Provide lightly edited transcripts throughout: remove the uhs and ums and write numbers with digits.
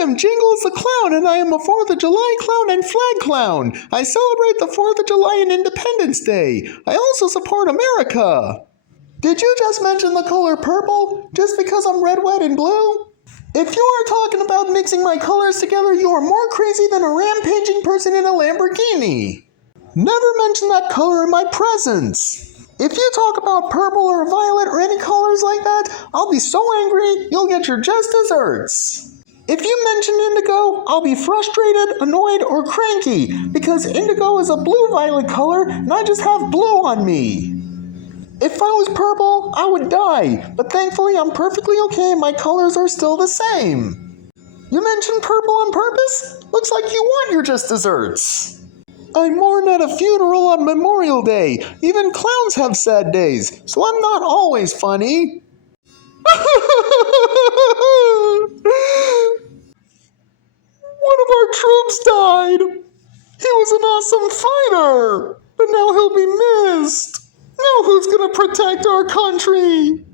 am Jingles the Clown, and I am a 4th of July clown and flag clown. I celebrate the 4th of July and Independence Day. I also support America. Did you just mention the color purple just because I'm red, white, and blue? If you are talking about mixing my colors together, you are more crazy than a rampaging person in a Lamborghini. Never mention that color in my presence. If you talk about purple or violet or any colors like that, I'll be so angry you'll get your just desserts. If you mention indigo, I'll be frustrated, annoyed, or cranky because indigo is a blue-violet color and I just have blue on me. If I was purple, I would die, but thankfully I'm perfectly okay and my colors are still the same. You mentioned purple on purpose? Looks like you want your just desserts. I mourn at a funeral on Memorial Day. Even clowns have sad days, so I'm not always funny. One of our troops died. He was an awesome fighter, but now he'll be missed. Now who's gonna protect our country?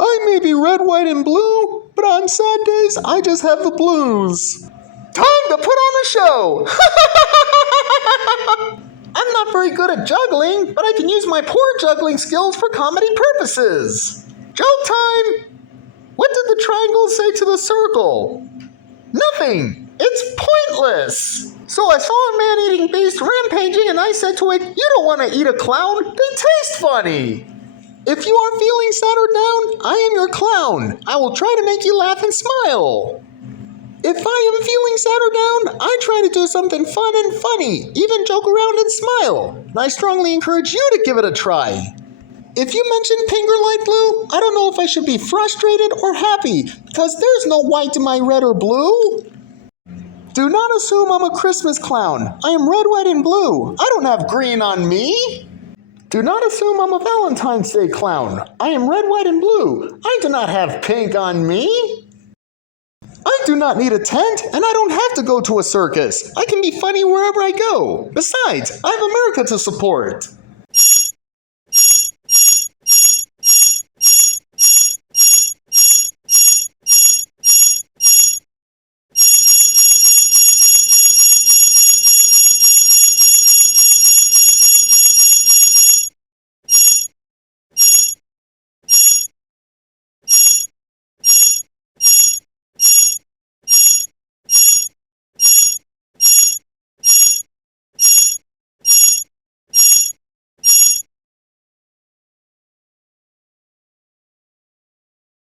I may be red, white, and blue, but on sad days, I just have the blues. Time to put on the show! I'm not very good at juggling, but I can use my poor juggling skills for comedy purposes. Joke time! What did the triangle say to the circle? Nothing! It's pointless! So I saw a man eating beast rampaging and I said to it, you don't want to eat a clown, they taste funny! If you are feeling sad or down, I am your clown. I will try to make you laugh and smile. If I am feeling sad or down, I try to do something fun and funny, even joke around and smile. And I strongly encourage you to give it a try. If you mention pink or light blue, I don't know if I should be frustrated or happy, because there's no white in my red or blue. Do not assume I'm a Christmas clown. I am red, white, and blue. I don't have green on me. Do not assume I'm a Valentine's Day clown. I am red, white, and blue. I do not have pink on me. I do not need a tent, and I don't have to go to a circus. I can be funny wherever I go. Besides, I have America to support.